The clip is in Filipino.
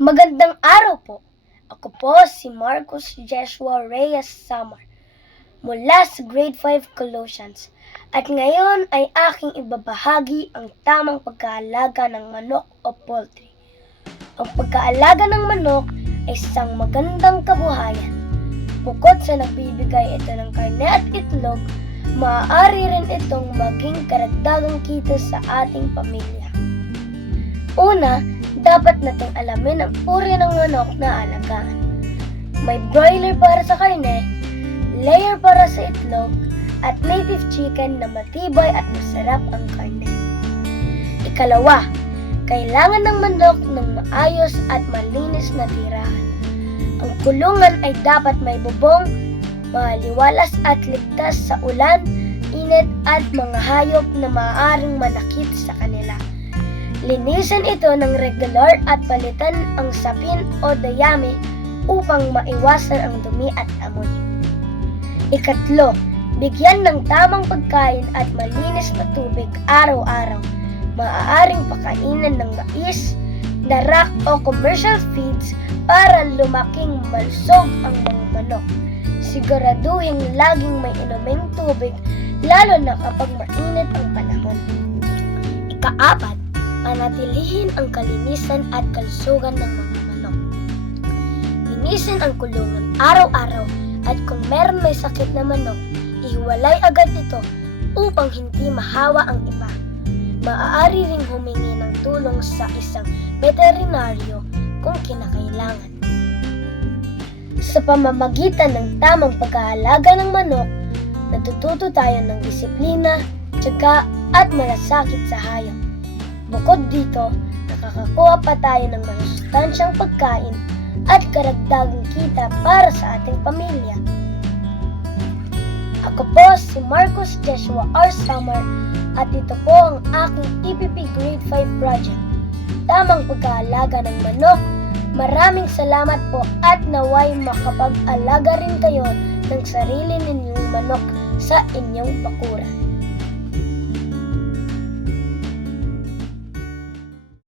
Magandang araw po. Ako po si Marcos Joshua Reyes Samar mula sa Grade 5 Colossians at ngayon ay aking ibabahagi ang tamang pagkaalaga ng manok o poultry. Ang pagkaalaga ng manok ay isang magandang kabuhayan. Bukod sa nagbibigay ito ng karne at itlog, maaari rin itong maging karagdagang kita sa ating pamilya. Una, dapat nating alamin ang uri ng manok na alagaan. May broiler para sa karne, layer para sa itlog, at native chicken na matibay at masarap ang karne. Ikalawa, kailangan ng manok ng maayos at malinis na tirahan. Ang kulungan ay dapat may bubong, maliwalas at ligtas sa ulan, init at mga hayop na maaaring manakit sa kanila. Linisan ito ng regular at palitan ang sapin o dayami upang maiwasan ang dumi at amoy. Ikatlo, bigyan ng tamang pagkain at malinis na tubig araw-araw. Maaaring pakainan ng mais, darak o commercial feeds para lumaking malusog ang mga manok. Siguraduhin laging may inuming tubig lalo na kapag mainit ang panahon. Ikaapat, panatilihin ang kalinisan at kalusugan ng mga manok. Linisin ang kulungan araw-araw at kung meron may sakit na manok, ihiwalay agad ito upang hindi mahawa ang iba. Maaari ring humingi ng tulong sa isang veterinaryo kung kinakailangan. Sa pamamagitan ng tamang pag-aalaga ng manok, natututo tayo ng disiplina, tiyaga at malasakit sa hayop. Bukod dito, nakakakuha pa tayo ng masustansyang pagkain at karagdagang kita para sa ating pamilya. Ako po si Marcos Joshua R. Samar at ito po ang aking EPP Grade 5 project. Tamang pag-aalaga ng manok. Maraming salamat po at naway makapag-alaga rin kayo ng sarili ninyong manok sa inyong bakuran.